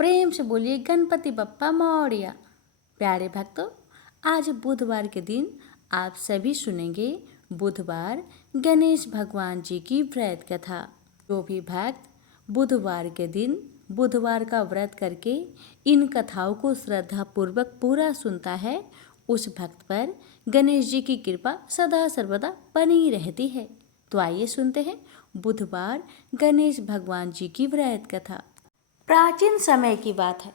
प्रेम से बोलिए गणपति बप्पा मौर्य। प्यारे भक्तों, आज बुधवार के दिन आप सभी सुनेंगे बुधवार गणेश भगवान जी की व्रत कथा। जो भी भक्त बुधवार के दिन बुधवार का व्रत करके इन कथाओं को श्रद्धा पूर्वक पूरा सुनता है, उस भक्त पर गणेश जी की कृपा सदा सर्वदा बनी रहती है। तो आइए सुनते हैं बुधवार गणेश भगवान जी की व्रत कथा। प्राचीन समय की बात है।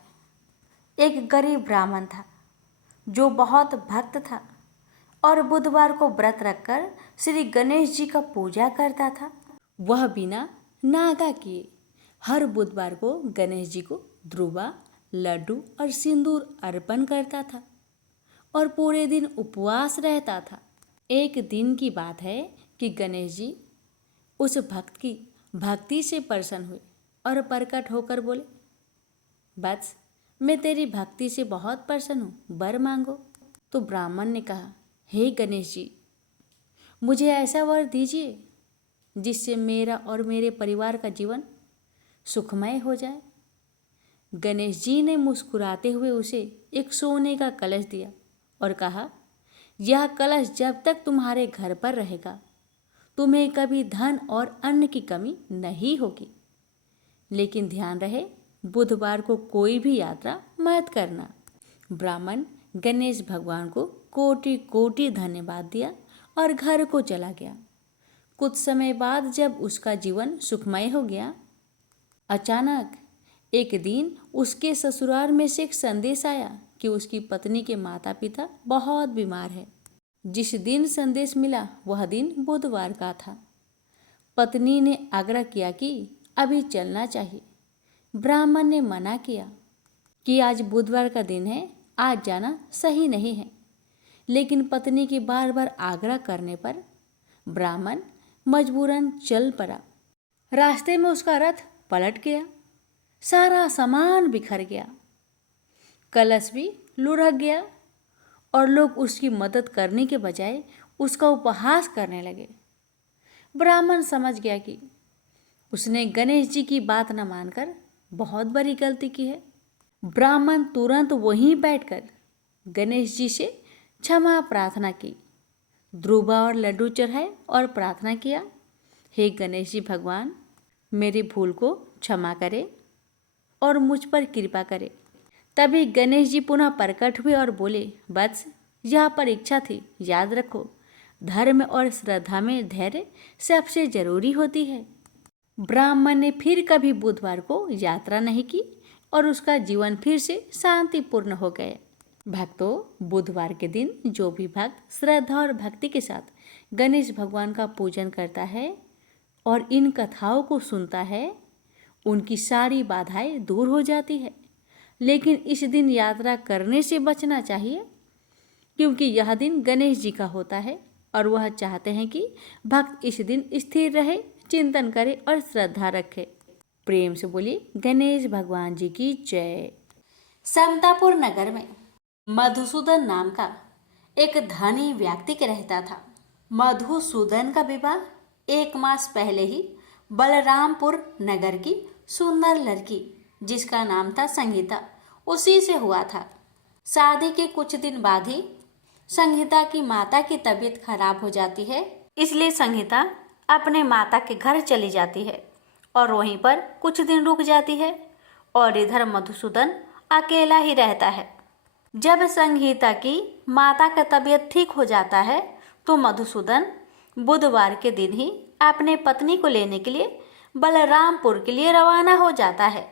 एक गरीब ब्राह्मण था जो बहुत भक्त था और बुधवार को व्रत रखकर श्री गणेश जी का पूजा करता था। वह बिना नागा किए हर बुधवार को गणेश जी को ध्रुवा, लड्डू और सिंदूर अर्पण करता था और पूरे दिन उपवास रहता था। एक दिन की बात है कि गणेश जी उस भक्त की भक्ति से प्रसन्न हुए और प्रकट होकर बोले, बस मैं तेरी भक्ति से बहुत प्रसन्न हूँ, वर मांगो। तो ब्राह्मण ने कहा, हे गणेश जी, मुझे ऐसा वर दीजिए जिससे मेरा और मेरे परिवार का जीवन सुखमय हो जाए। गणेश जी ने मुस्कुराते हुए उसे एक सोने का कलश दिया और कहा, यह कलश जब तक तुम्हारे घर पर रहेगा तुम्हें कभी धन और अन्न की कमी नहीं होगी। लेकिन ध्यान रहे, बुधवार को कोई भी यात्रा मत करना। ब्राह्मण गणेश भगवान को कोटि कोटि धन्यवाद दिया और घर को चला गया। कुछ समय बाद जब उसका जीवन सुखमय हो गया, अचानक एक दिन उसके ससुराल में से एक संदेश आया कि उसकी पत्नी के माता पिता बहुत बीमार है। जिस दिन संदेश मिला वह दिन बुधवार का था। पत्नी ने आग्रह किया कि अभी चलना चाहिए। ब्राह्मण ने मना किया कि आज बुधवार का दिन है, आज जाना सही नहीं है। लेकिन पत्नी की बार बार आग्रह करने पर ब्राह्मण मजबूरन चल पड़ा। रास्ते में उसका रथ पलट गया, सारा सामान बिखर गया, कलश भी लुढ़क गया और लोग उसकी मदद करने के बजाय उसका उपहास करने लगे। ब्राह्मण समझ गया कि उसने गणेश जी की बात न मानकर बहुत बड़ी गलती की है। ब्राह्मण तुरंत वहीं बैठकर गणेश जी से क्षमा प्रार्थना की, ध्रुवा और लड्डू चढ़ाए और प्रार्थना किया, हे गणेश जी भगवान, मेरी भूल को क्षमा करें और मुझ पर कृपा करें। तभी गणेश जी पुनः प्रकट हुए और बोले, बस यह परीक्षा थी, याद रखो, धर्म और श्रद्धा में धैर्य सबसे जरूरी होती है। ब्राह्मण ने फिर कभी बुधवार को यात्रा नहीं की और उसका जीवन फिर से शांतिपूर्ण हो गया। भक्तों, बुधवार के दिन जो भी भक्त श्रद्धा और भक्ति के साथ गणेश भगवान का पूजन करता है और इन कथाओं को सुनता है, उनकी सारी बाधाएं दूर हो जाती है। लेकिन इस दिन यात्रा करने से बचना चाहिए, क्योंकि यह दिन गणेश जी का होता है और वह चाहते हैं कि भक्त इस दिन स्थिर रहे, चिंतन करे और श्रद्धा रखे। प्रेम से बोलिए गणेश भगवान जी की जय। समतापुर नगर में मधुसूदन नाम का एक धनी व्यक्ति के रहता था। मधुसूदन का विवाह 1 मास पहले ही बलरामपुर नगर की सुंदर लड़की, जिसका नाम था संगीता, उसी से हुआ था। शादी के कुछ दिन बाद ही संगीता की माता की तबीयत खराब हो जाती है, इसलिए संगीता अपने माता के घर चली जाती है और वहीं पर कुछ दिन रुक जाती है और इधर मधुसूदन अकेला ही रहता है। जब संगीता की माता का तबीयत ठीक हो जाता है तो मधुसूदन बुधवार के दिन ही अपने पत्नी को लेने के लिए बलरामपुर के लिए रवाना हो जाता है।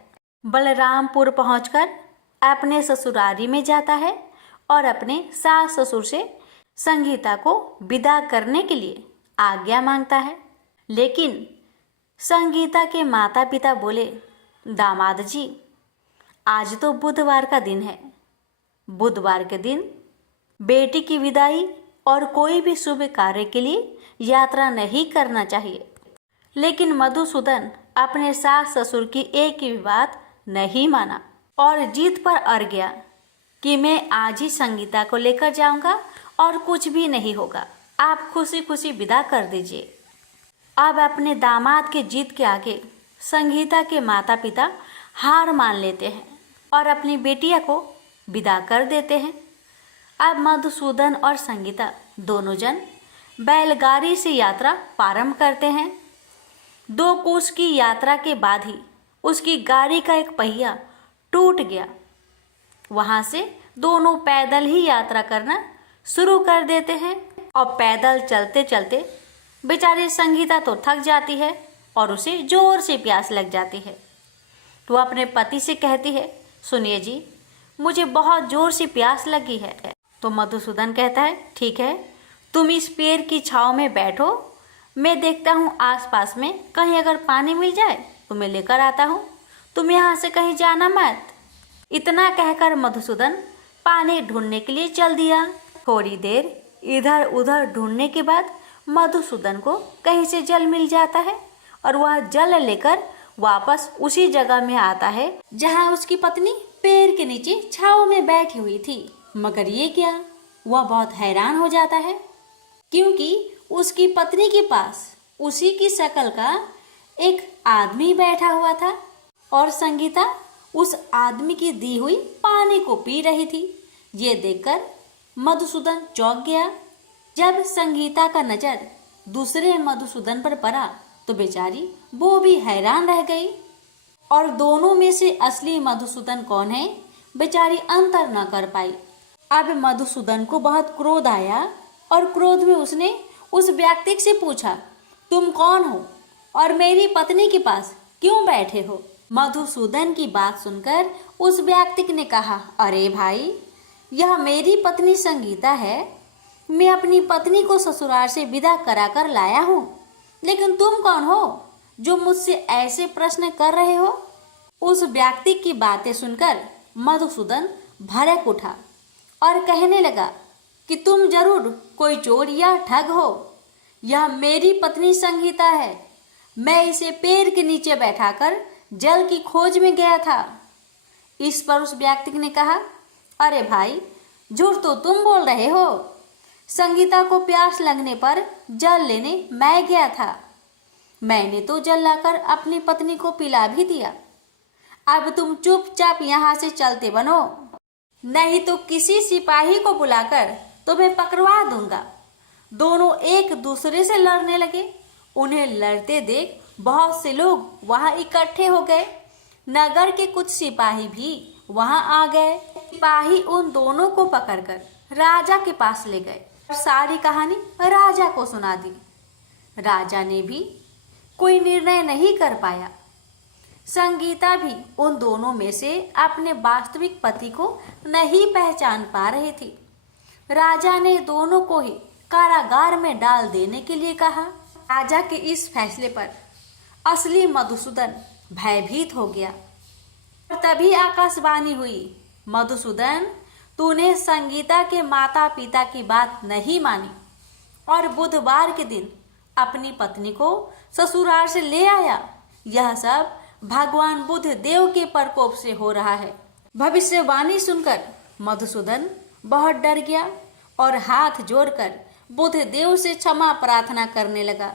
बलरामपुर पहुंचकर अपने ससुरारी में जाता है और अपने सास ससुर से संगीता को विदा करने के लिए आज्ञा मांगता है। लेकिन संगीता के माता पिता बोले, दामाद जी, आज तो बुधवार का दिन है। बुधवार के दिन बेटी की विदाई और कोई भी शुभ कार्य के लिए यात्रा नहीं करना चाहिए। लेकिन मधुसूदन अपने सास ससुर की एक ही बात नहीं माना और जीत पर अड़ गया कि मैं आज ही संगीता को लेकर जाऊंगा और कुछ भी नहीं होगा, आप खुशी खुशी विदा कर दीजिए। अब अपने दामाद के जीत के आगे संगीता के माता पिता हार मान लेते हैं और अपनी बेटिया को विदा कर देते हैं। अब मधुसूदन और संगीता दोनों जन बैलगाड़ी से यात्रा प्रारंभ करते हैं। 2 कोस की यात्रा के बाद ही उसकी गाड़ी का एक पहिया टूट गया। वहां से दोनों पैदल ही यात्रा करना शुरू कर देते हैं और पैदल चलते चलते बेचारी संगीता तो थक जाती है और उसे जोर से प्यास लग जाती है। तो अपने पति से कहती है, सुनिए जी, मुझे बहुत जोर से प्यास लगी है। तो मधुसूदन कहता है, ठीक है, तुम इस पेड़ की छांव में बैठो, मैं देखता हूँ आसपास में कहीं अगर पानी मिल जाए तो मैं लेकर आता हूँ, तुम यहाँ से कहीं जाना मत। इतना कहकर मधुसूदन पानी ढूंढने के लिए चल दिया। थोड़ी देर इधर उधर ढूंढने के बाद मधुसूदन को कहीं से जल मिल जाता है और वह जल लेकर वापस उसी जगह में आता है जहाँ उसकी पत्नी पेड़ के नीचे छांव में बैठी हुई थी। मगर ये क्या, वह बहुत हैरान हो जाता है क्योंकि उसकी पत्नी के पास उसी की शक्ल का एक आदमी बैठा हुआ था और संगीता उस आदमी की दी हुई पानी को पी रही थी। ये देखकर मधुसूदन चौंक गया। जब संगीता का नजर दूसरे मधुसूदन पर पड़ा तो बेचारी वो भी हैरान रह गई और दोनों में से असली मधुसूदन कौन है बेचारी अंतर न कर पाई। अब मधुसूदन को बहुत क्रोध आया और क्रोध में उसने उस व्यक्ति से पूछा, तुम कौन हो और मेरी पत्नी के पास क्यों बैठे हो? मधुसूदन की बात सुनकर उस व्यक्ति ने कहा, अरे भाई, यह मेरी पत्नी संगीता है। मैं अपनी पत्नी को ससुराल से विदा कराकर लाया हूँ, लेकिन तुम कौन हो जो मुझसे ऐसे प्रश्न कर रहे हो? उस व्यक्ति की बातें सुनकर मधुसूदन भड़क उठा और कहने लगा कि तुम जरूर कोई चोर या ठग हो। यह मेरी पत्नी संगीता है। मैं इसे पेड़ के नीचे बैठाकर जल की खोज में गया था। इस पर उस व्यक्ति ने कहा, अरे भाई, झूठ तो तुम बोल रहे हो। संगीता को प्यास लगने पर जल लेने मैं गया था। मैंने तो जल लाकर अपनी पत्नी को पिला भी दिया। अब तुम चुपचाप यहाँ से चलते बनो, नहीं तो किसी सिपाही को बुलाकर तुम्हें पकड़वा दूंगा। दोनों एक दूसरे से लड़ने लगे। उन्हें लड़ते देख बहुत से लोग वहां इकट्ठे हो गए। नगर के कुछ सिपाही भी वहां आ गए। सिपाही उन दोनों को पकड़कर राजा के पास ले गए और सारी कहानी राजा को सुना दी। राजा ने भी कोई निर्णय नहीं कर पाया। संगीता भी उन दोनों में से अपने वास्तविक पति को नहीं पहचान पा रही थी। राजा ने दोनों को ही कारागार में डाल देने के लिए कहा। राजा के इस फैसले पर असली मधुसूदन भयभीत हो गया। तभी आकाशवाणी हुई, मधुसूदन, तूने संगीता के माता पिता की बात नहीं मानी और बुधवार के दिन अपनी पत्नी को ससुराल से ले आया। यह सब भगवान बुद्ध देव के प्रकोप से हो रहा है। भविष्यवाणी सुनकर मधुसूदन बहुत डर गया और हाथ जोड़कर बुद्ध देव से क्षमा प्रार्थना करने लगा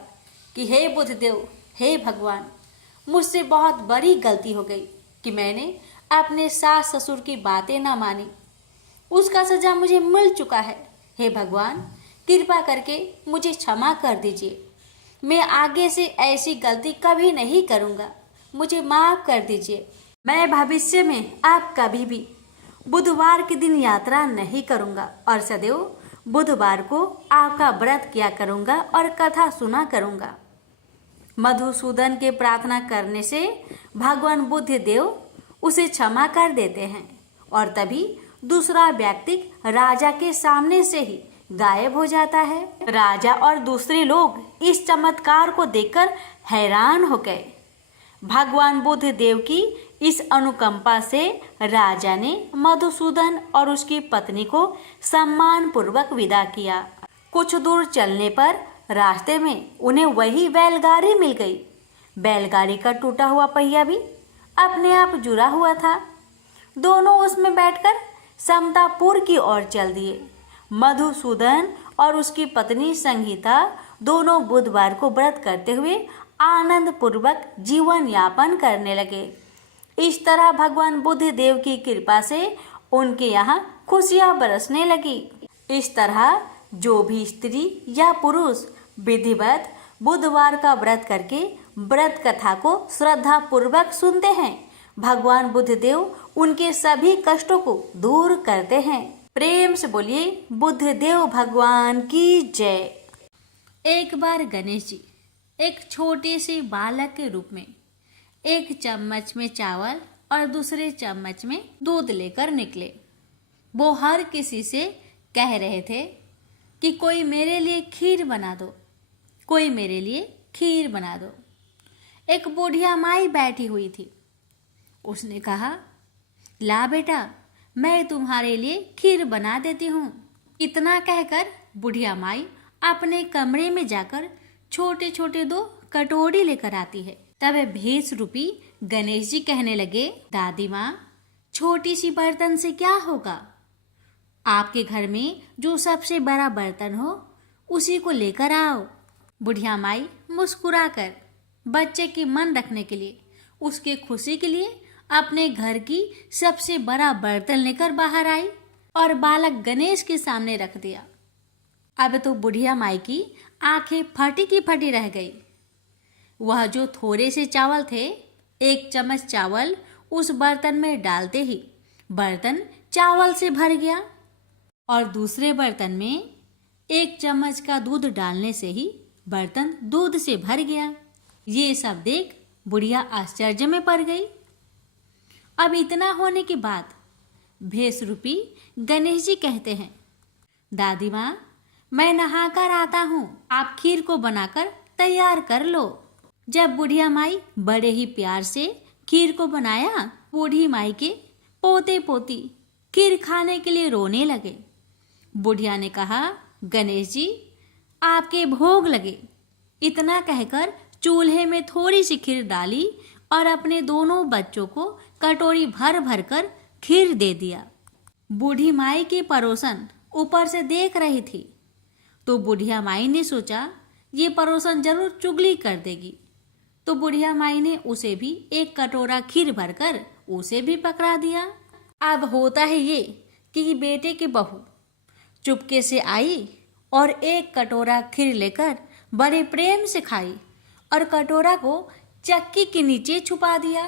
कि हे बुद्ध देव, हे भगवान, मुझसे बहुत बड़ी गलती हो गई कि मैंने अपने सास ससुर की बातें ना मानी। उसका सजा मुझे मिल चुका है। हे भगवान, कृपा करके मुझे क्षमा कर दीजिए। मैं आगे से ऐसी गलती कभी नहीं करूँगा। मुझे माफ कर दीजिए। मैं भविष्य में आप कभी भी बुधवार के दिन यात्रा नहीं करूँगा और सदैव बुधवार को आपका व्रत किया करूँगा और कथा सुना करूँगा। मधुसूदन के प्रार्थना करने से भगवान बुद्ध देव उसे क्षमा कर देते हैं और तभी दूसरा व्यक्ति राजा के सामने से ही गायब हो जाता है। राजा और दूसरे लोग इस चमत्कार को देखकर हैरान हो गए। भगवान बुद्ध देव की इस अनुकंपा से राजा ने मधुसूदन और उसकी पत्नी को सम्मान पूर्वक विदा किया। कुछ दूर चलने पर रास्ते में उन्हें वही बैलगाड़ी मिल गई। बैलगाड़ी का टूटा हुआ पहिया भी अपने आप जुड़ा हुआ था। दोनों उसमें बैठकर समतापुर की ओर चल दिए। मधुसूदन और उसकी पत्नी संगीता दोनों बुधवार को व्रत करते हुए आनंद पूर्वक जीवन यापन करने लगे। इस तरह भगवान बुद्ध देव की कृपा से उनके यहाँ खुशियां बरसने लगी। इस तरह जो भी स्त्री या पुरुष विधिवत बुधवार का व्रत करके व्रत कथा को श्रद्धा पूर्वक सुनते हैं, भगवान बुद्ध देव उनके सभी कष्टों को दूर करते हैं। प्रेम से बोलिए बुद्ध देव भगवान की जय। एक बार गणेश जी एक छोटे से बालक के रूप में एक चम्मच में चावल और दूसरे चम्मच में दूध लेकर निकले। वो हर किसी से कह रहे थे कि कोई मेरे लिए खीर बना दो, कोई मेरे लिए खीर बना दो। एक बुढ़िया माई बैठी हुई थी। उसने कहा, ला बेटा, मैं तुम्हारे लिए खीर बना देती हूँ। इतना कहकर बुढ़िया माई अपने कमरे में जाकर छोटे छोटे 2 कटोरी लेकर आती है। तब भेष रूपी गणेश जी कहने लगे, दादी माँ, छोटी सी बर्तन से क्या होगा? आपके घर में जो सबसे बड़ा बर्तन हो उसी को लेकर आओ। बुढ़िया माई मुस्कुराकर बच्चे के मन रखने के लिए, उसके खुशी के लिए अपने घर की सबसे बड़ा बर्तन लेकर बाहर आई और बालक गणेश के सामने रख दिया। अब तो बुढ़िया माई की आंखें फटी की फटी रह गई। वह जो थोड़े से चावल थे, 1 चम्मच चावल उस बर्तन में डालते ही बर्तन चावल से भर गया और दूसरे बर्तन में 1 चम्मच का दूध डालने से ही बर्तन दूध से भर गया। ये सब देख बुढ़िया आश्चर्य में पड़ गई। अब इतना होने के बाद भेष रूपी गणेश जी कहते हैं, दादी माँ, मैं नहाकर आता हूँ, आप खीर को बनाकर तैयार कर लो। जब बुढ़िया माई बड़े ही प्यार से खीर को बनाया, बूढ़ी माई के पोते पोती खीर खाने के लिए रोने लगे। बुढ़िया ने कहा, गणेश जी, आपके भोग लगे। इतना कहकर चूल्हे में थोड़ी सी खीर डाली और अपने दोनों बच्चों को कटोरी भर भर कर खीर दे दिया। बूढ़ी माई की पड़ोसन ऊपर से देख रही थी, तो बुढ़िया माई ने सोचा ये पड़ोसन जरूर चुगली कर देगी। तो बुढ़िया माई ने उसे भी 1 कटोरा खीर भरकर उसे भी पकड़ा दिया। अब होता है ये कि बेटे की बहू चुपके से आई और 1 कटोरा खीर लेकर बड़े प्रेम से खाई और कटोरा को चक्की के नीचे छुपा दिया।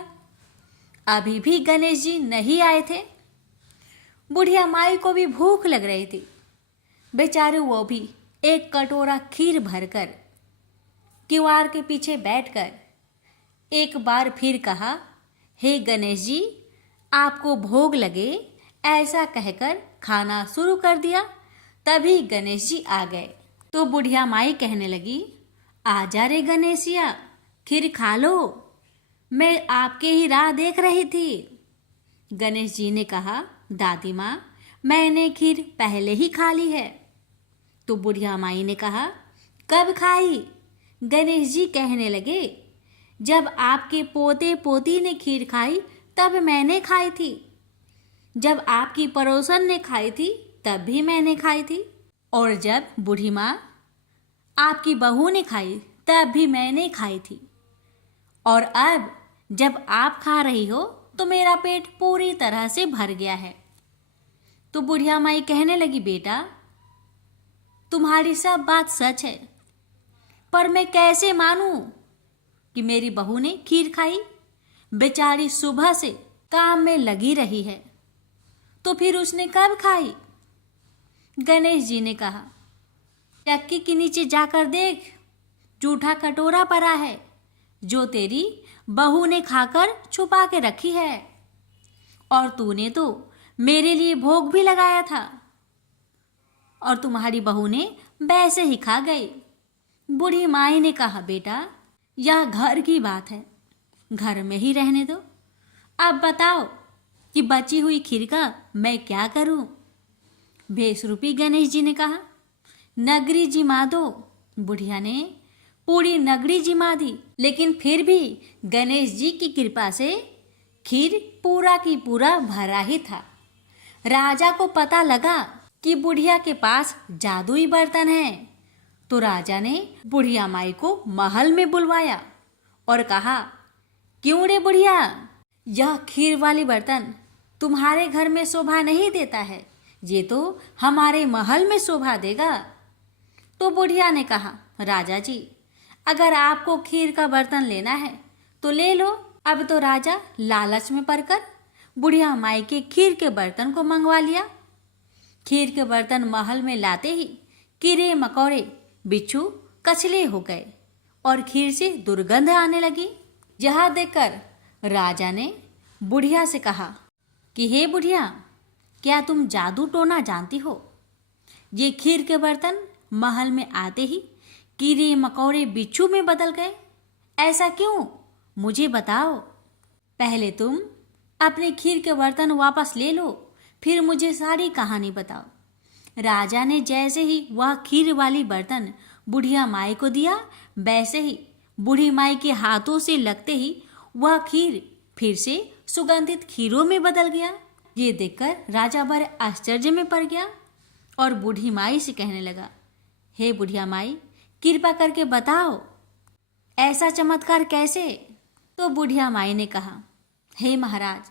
अभी भी गणेश जी नहीं आए थे। बुढ़िया माई को भी भूख लग रही थी। बेचारे वो भी 1 कटोरा खीर भरकर किवाड़ के पीछे बैठकर एक बार फिर कहा, हे गणेश जी, आपको भोग लगे, ऐसा कहकर खाना शुरू कर दिया। तभी गणेश जी आ गए। तो बुढ़िया माई कहने लगी, आजा रे गणेशिया, खीर खा लो, मैं आपके ही राह देख रही थी। गणेश जी ने कहा, दादी माँ, मैंने खीर पहले ही खा ली है। तो बुढ़िया माई ने कहा, कब खाई? गणेश जी कहने लगे, जब आपके पोते पोती ने खीर खाई तब मैंने खाई थी, जब आपकी पड़ोसन ने खाई थी तब भी मैंने खाई थी, और जब बूढ़ी माँ आपकी बहू ने खाई तब भी मैंने खाई थी, और अब जब आप खा रही हो तो मेरा पेट पूरी तरह से भर गया है। तो बुढ़िया माई कहने लगी, बेटा, तुम्हारी सब बात सच है, पर मैं कैसे मानूं कि मेरी बहू ने खीर खाई? बेचारी सुबह से काम में लगी रही है, तो फिर उसने कब खाई? गणेश जी ने कहा, चक्की के नीचे जाकर देख, जूठा कटोरा पड़ा है जो तेरी बहू ने खाकर छुपा के रखी है, और तूने तो मेरे लिए भोग भी लगाया था और तुम्हारी बहू ने वैसे ही खा गई। बूढ़ी माई ने कहा, बेटा, यह घर की बात है, घर में ही रहने दो। अब बताओ कि बची हुई खीर का मैं क्या करूं? भेष रूपी गणेश जी ने कहा, नगरी जिमा दो। बुढ़िया ने पूरी नगरी जिमा दी, लेकिन फिर भी गणेश जी की कृपा से खीर पूरा की पूरा भरा ही था। राजा को पता लगा कि बुढ़िया के पास जादुई बर्तन है, तो राजा ने बुढ़िया माई को महल में बुलवाया और कहा, क्यों रे बुढ़िया, यह खीर वाली बर्तन तुम्हारे घर में शोभा नहीं देता है, ये तो हमारे महल में शोभा देगा। तो बुढ़िया ने कहा, राजा जी, अगर आपको खीर का बर्तन लेना है तो ले लो। अब तो राजा लालच में पड़कर बुढ़िया माई के खीर के बर्तन को मंगवा लिया। खीर के बर्तन महल में लाते ही कीड़े मकोड़े, बिच्छू, कछले हो गए और खीर से दुर्गंध आने लगी। यह देखकर राजा ने बुढ़िया से कहा कि हे बुढ़िया, क्या तुम जादू टोना जानती हो? ये खीर के बर्तन महल में आते ही कीड़े मकोड़े बिच्छू में बदल गए, ऐसा क्यों? मुझे बताओ। पहले तुम अपने खीर के बर्तन वापस ले लो, फिर मुझे सारी कहानी बताओ। राजा ने जैसे ही वह खीर वाली बर्तन बुढ़िया माई को दिया, वैसे ही बूढ़ी माई के हाथों से लगते ही वह खीर फिर से सुगंधित खीरों में बदल गया। ये देखकर राजा बड़े आश्चर्य में पड़ गया और बूढ़ी माई से कहने लगा, हे बुढ़िया माई, कृपा करके बताओ ऐसा चमत्कार कैसे? तो बुढ़िया माई ने कहा, हे महाराज,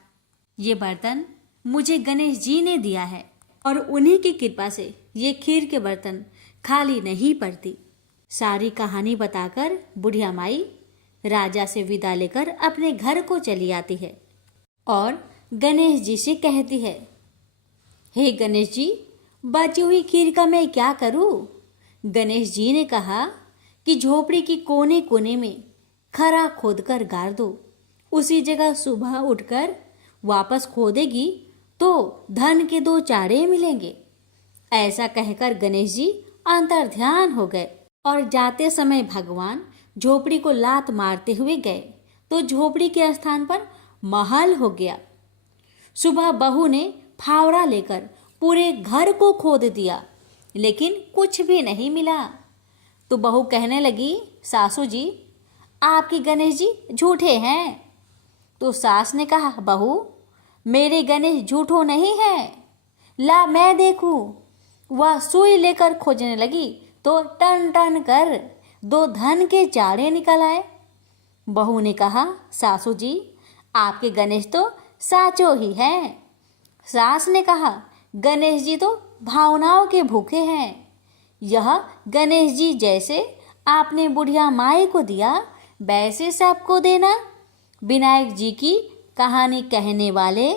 ये बर्तन मुझे गणेश जी ने दिया है और उन्हीं की कृपा से ये खीर के बर्तन खाली नहीं पड़ती। सारी कहानी बताकर बुढ़िया माई राजा से विदा लेकर अपने घर को चली आती है और गणेश जी से कहती है, हे गणेश जी, बची हुई खीर का मैं क्या करूं? गणेश जी ने कहा कि झोपड़ी की कोने कोने में खरा खोदकर गाड़ दो। उसी जगह सुबह उठकर वापस खोदेगी तो धन के 2 चाड़े मिलेंगे। ऐसा कहकर गणेश जी अंतर्ध्यान हो गए और जाते समय भगवान झोपड़ी को लात मारते हुए गए तो झोपड़ी के स्थान पर महल हो गया। सुबह बहू ने फावड़ा लेकर पूरे घर को खोद दिया, लेकिन कुछ भी नहीं मिला। तो बहू कहने लगी, सासू जी, आपके गणेश जी झूठे हैं। तो सास ने कहा, बहू, मेरे गणेश झूठो नहीं है, ला मैं देखूं। वह सुई लेकर खोजने लगी तो टन टन कर 2 धन के चाड़े निकल आए। बहू ने कहा, सासू जी, आपके गणेश तो साचो ही हैं। सास ने कहा, गणेश जी तो भावनाओं के भूखे हैं। यह गणेश जी जैसे आपने बुढ़िया माई को दिया, वैसे सबको देना। विनायक जी की कहानी कहने वाले,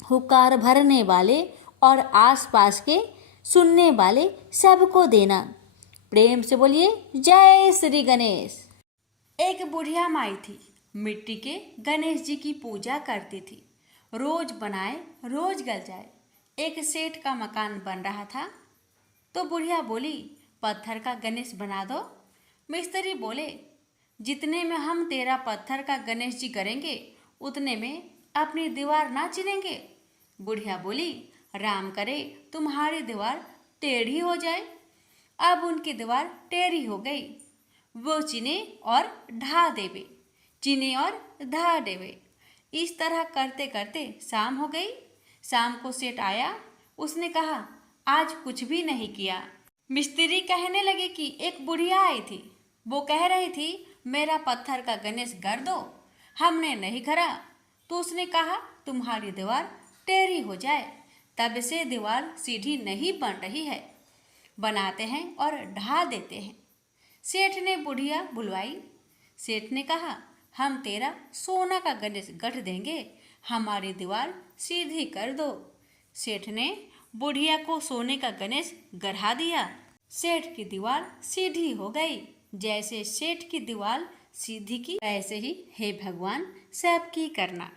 हुक्कार भरने वाले और आसपास के सुनने वाले सबको देना। प्रेम से बोलिए, जय श्री गणेश। एक बुढ़िया माई थी, मिट्टी के गणेश जी की पूजा करती थी। रोज बनाए रोज गल जाए। एक सेठ का मकान बन रहा था तो बुढ़िया बोली, पत्थर का गणेश बना दो। मिस्त्री बोले, जितने में हम तेरा पत्थर का गणेश जी करेंगे उतने में अपनी दीवार ना चिनेंगे। बुढ़िया बोली, राम करे तुम्हारी दीवार टेढ़ी हो जाए। अब उनकी दीवार टेढ़ी हो गई। वो चिने और ढा देवे, चिने और ढा देवे। इस तरह करते करते शाम हो गई। शाम को सेठ आया। उसने कहा, आज कुछ भी नहीं किया। मिस्त्री कहने लगे कि एक बुढ़िया आई थी, वो कह रही थी मेरा पत्थर का गणेश कर दो। हमने नहीं करा तो उसने कहा तुम्हारी दीवार टेढ़ी हो जाए। तब से दीवार सीधी नहीं बन रही है। बनाते हैं और ढा देते हैं। सेठ ने बुढ़िया बुलवाई। सेठ ने कहा, हम तेरा सोना का गणेश गढ़ देंगे, हमारी दीवार सीधी कर दो। सेठ ने बुढ़िया को सोने का गणेश गढ़ा दिया। सेठ की दीवार सीधी हो गई। जैसे सेठ की दीवार सीधी की, ऐसे ही हे भगवान सबकी करना।